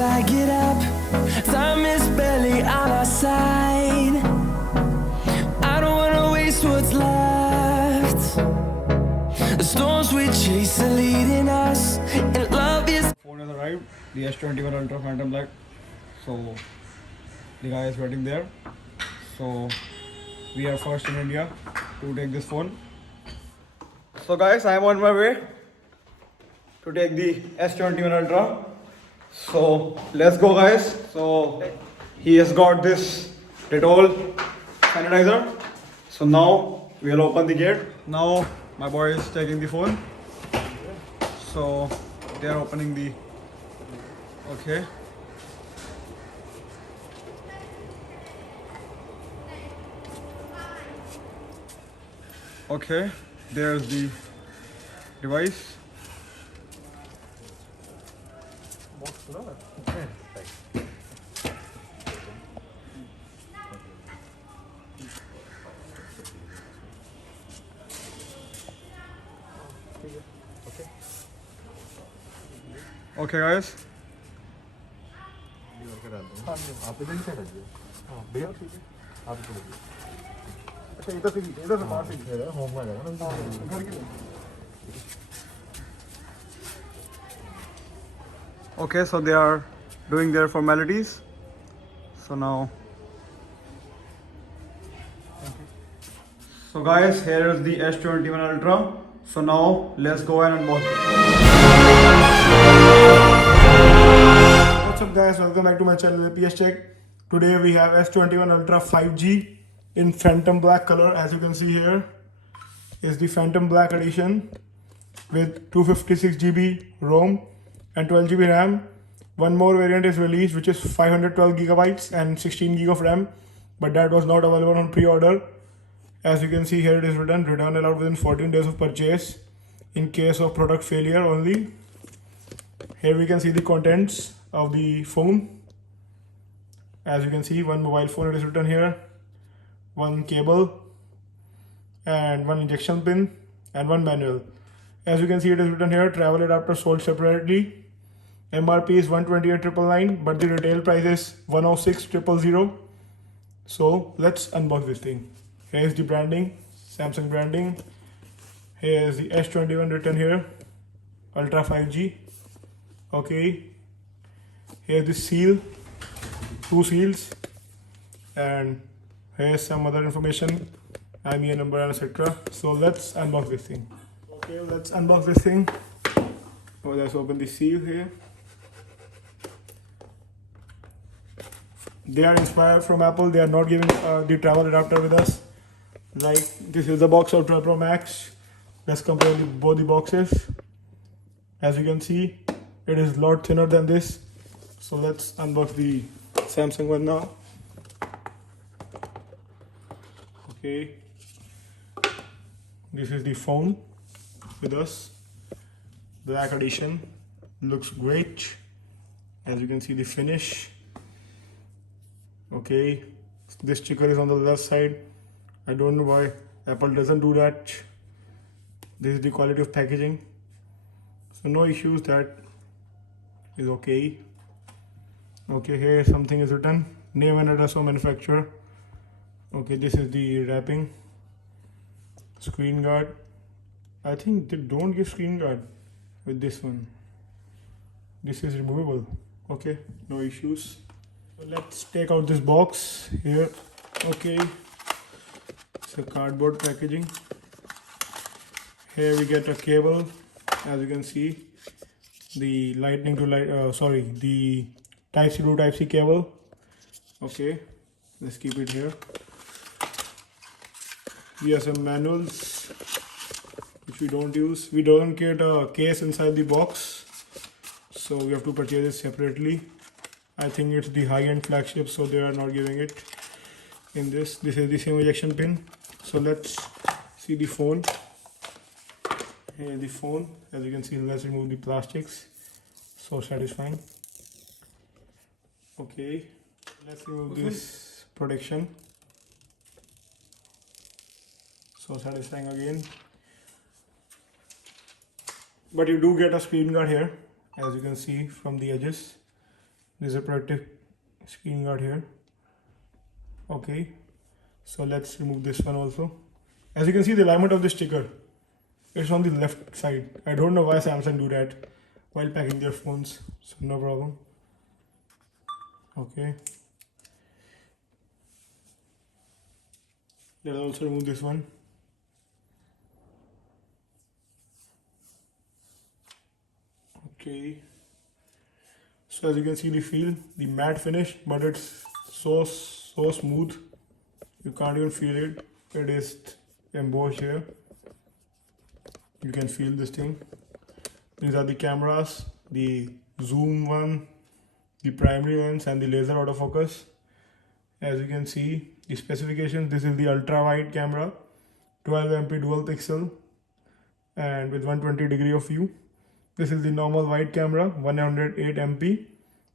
till I get up. Time is barely on our side. I don't wanna waste what's left. The storms we chase are leading us, and love is. Phone has arrived, the S21 Ultra Phantom Black. So the guy is waiting there. So we are first in India to take this phone. So guys, I am on my way to take the S21 Ultra. So let's go guys. So he has got this Dettol sanitizer. So now we'll open the gate. Now my boy is taking the phone. So they are opening the, okay. Okay, there's the device. Okay guys. Okay, so they are doing their formalities. So now, so guys, here is the S21 Ultra. So now let's go and unbox it. What's up guys, welcome back to my channel APS Check. Today we have S21 Ultra 5G in Phantom Black color. As you can see here is the Phantom Black edition with 256 GB ROM and 12 GB RAM. One more variant is released which is 512 gigabytes and 16 GB of RAM, but that was not available on pre-order. As you can see here, it is written return allowed within 14 days of purchase in case of product failure only. Here we can see the contents of the phone. As you can see, one mobile phone, it is written here, one cable and one injection pin and one manual. As you can see, it is written here travel adapter sold separately. MRP is 128,999, but the retail price is 106,000. So let's unbox this thing. Here is the branding, Samsung branding. Here is the S21 written here, Ultra 5G. Okay. Here's the seal, two seals, and here's some other information, IMEI number and etc. So let's unbox this thing. Okay, let's unbox this thing. Oh, let's open the seal here. They are inspired from Apple. They are not giving the travel adapter with us. Like, this is the box of 12 Pro Max. Let's compare both the boxes. As you can see, it is a lot thinner than this. So let's unbox the Samsung one now. Okay, this is the phone with us, black edition. Looks great. As you can see, the finish. Okay, this sticker is on the left side. I don't know why Apple doesn't do that. This is the quality of packaging. So no issues, that is okay. Okay, here something is written, name and address of manufacturer. Okay, this is the wrapping. Screen guard. I think they don't give screen guard with this one. This is removable. Okay, no issues. So let's take out this box here. Okay, it's a cardboard packaging. Here we get a cable. As you can see, the lightning to light, the Type C to Type C cable. Okay, let's keep it here. We have some manuals which we don't use. We don't get a case inside the box, so we have to purchase it separately. I think it's the high-end flagship, so they are not giving it in this. This is the same ejection pin. So let's see the phone. Here the phone. As you can see, let's remove the plastics. So satisfying. Okay, let's remove this protection. So satisfying again. But you do get a screen guard here, as you can see from the edges. There's a protective screen guard here. Okay, so let's remove this one also. As you can see, the alignment of the sticker, it's on the left side. I don't know why Samsung do that while packing their phones, so no problem. Okay, let's also remove this one. Okay, so as you can see, the matte finish, but it's so smooth, you can't even feel it. It is embossed here, you can feel this thing. These are the cameras, the zoom one, the primary lens, and the laser autofocus. As you can see, the specifications, this is the ultra wide camera, 12 MP dual pixel and with 120° of view. This is the normal wide camera, 108 MP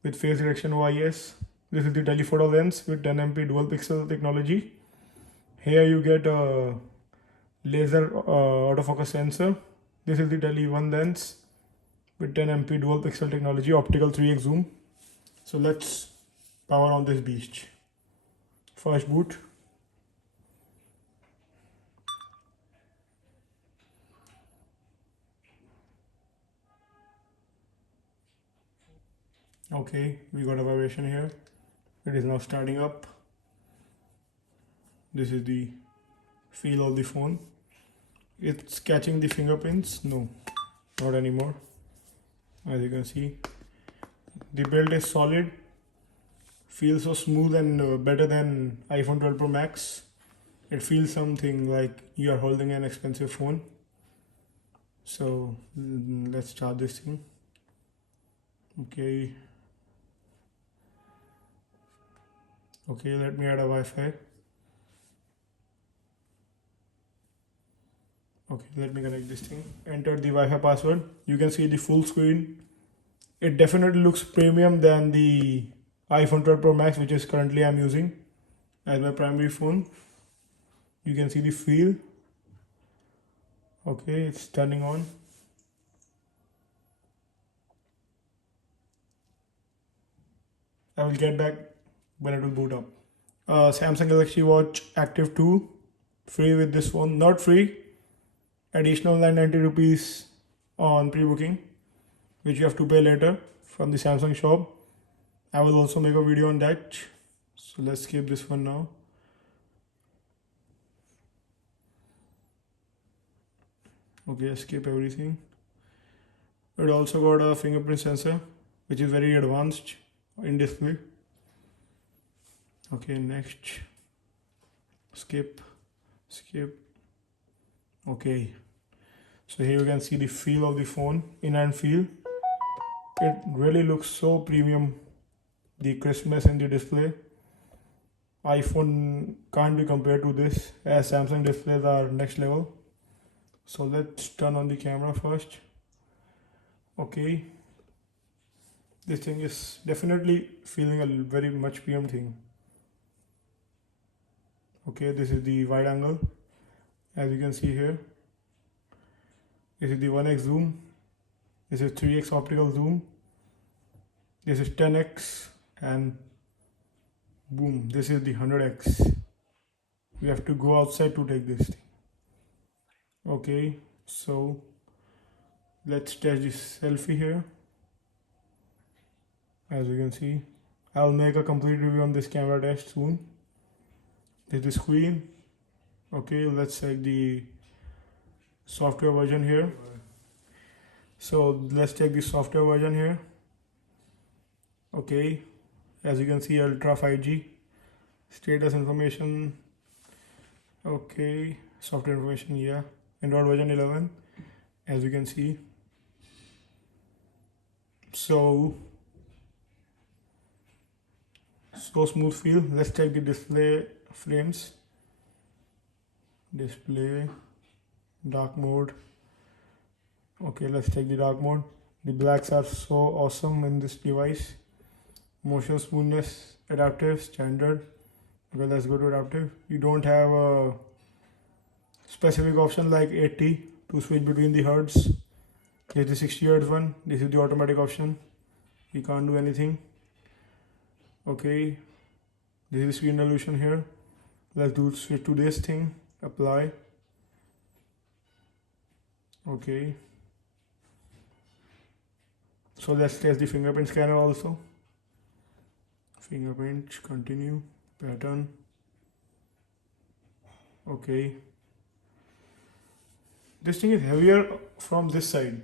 with phase detection OIS. This is the telephoto lens with 10 MP dual pixel technology. Here you get a laser autofocus sensor. This is the tele 1 lens with 10 MP dual pixel technology, optical 3x zoom. So let's power on this beast. First boot. Okay, we got a vibration here. It is now starting up. This is the feel of the phone. It's catching the fingerprints. No, not anymore. As you can see, the build is solid. Feels so smooth and better than iPhone 12 Pro Max. It feels something like you are holding an expensive phone. So let's start this thing. Okay. Okay, let me add a Wi-Fi. Okay, let me connect this thing. Enter the Wi-Fi password. You can see the full screen. It definitely looks premium than the iPhone 12 Pro Max, which is currently I'm using as my primary phone. You can see the feel. Okay, it's turning on. I will get back when it will boot up. Samsung Galaxy Watch Active 2 free with this phone. Not free, additional 990 rupees on pre-booking, which you have to pay later from the Samsung shop. I will also make a video on that. So let's skip this one now. Okay, skip everything. It also got a fingerprint sensor, which is very advanced in display. Okay, next. Skip. Okay, so here you can see the feel of the phone, in-hand feel. It really looks so premium. The crispness in the display, iPhone can't be compared to this, as Samsung displays are next level. So let's turn on the camera first. Okay, this thing is definitely feeling a very much premium thing. Okay, this is the wide angle, as you can see here. This is the 1x zoom, this is 3x optical zoom, this is 10x, and boom, this is the 100x. We have to go outside to take this thing. Okay, so let's test this selfie here. As you can see, I'll make a complete review on this camera test soon. This is the screen. Okay, let's check the software version here. So let's check the software version here. Okay, as you can see, Ultra 5G status information. Okay, software information, yeah, Android version 11, as you can see. So smooth feel. Let's check the display frames. Display dark mode. Okay, let's check the dark mode. The blacks are so awesome in this device. Motion smoothness, adaptive, standard. Okay, let's go to adaptive. You don't have a specific option like 80 to switch between the hertz. Here's the 60 Hz one. This is the automatic option. You can't do anything. Okay, this is screen resolution here. Let's do switch to this thing, apply. Okay, so let's test the fingerprint scanner also. Fingerprint, continue, pattern. Okay, this thing is heavier from this side,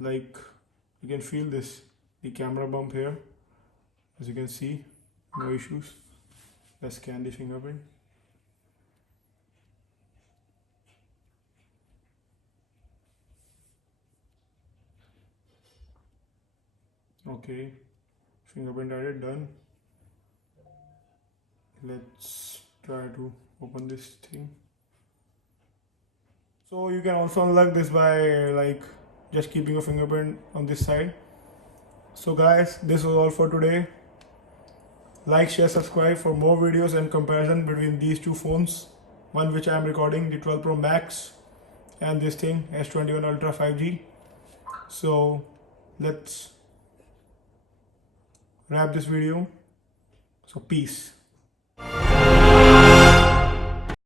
like you can feel this, the camera bump here, as you can see. No issues. Let's scan the fingerprint. Okay, fingerprint added, done. Let's try to open this thing. So you can also unlock this by like just keeping a fingerprint on this side. So guys, this was all for today. Like, share, subscribe for more videos and comparison between these two phones. One which I am recording, the 12 Pro Max, and this thing, S21 Ultra 5G. So let's wrap this video. So peace.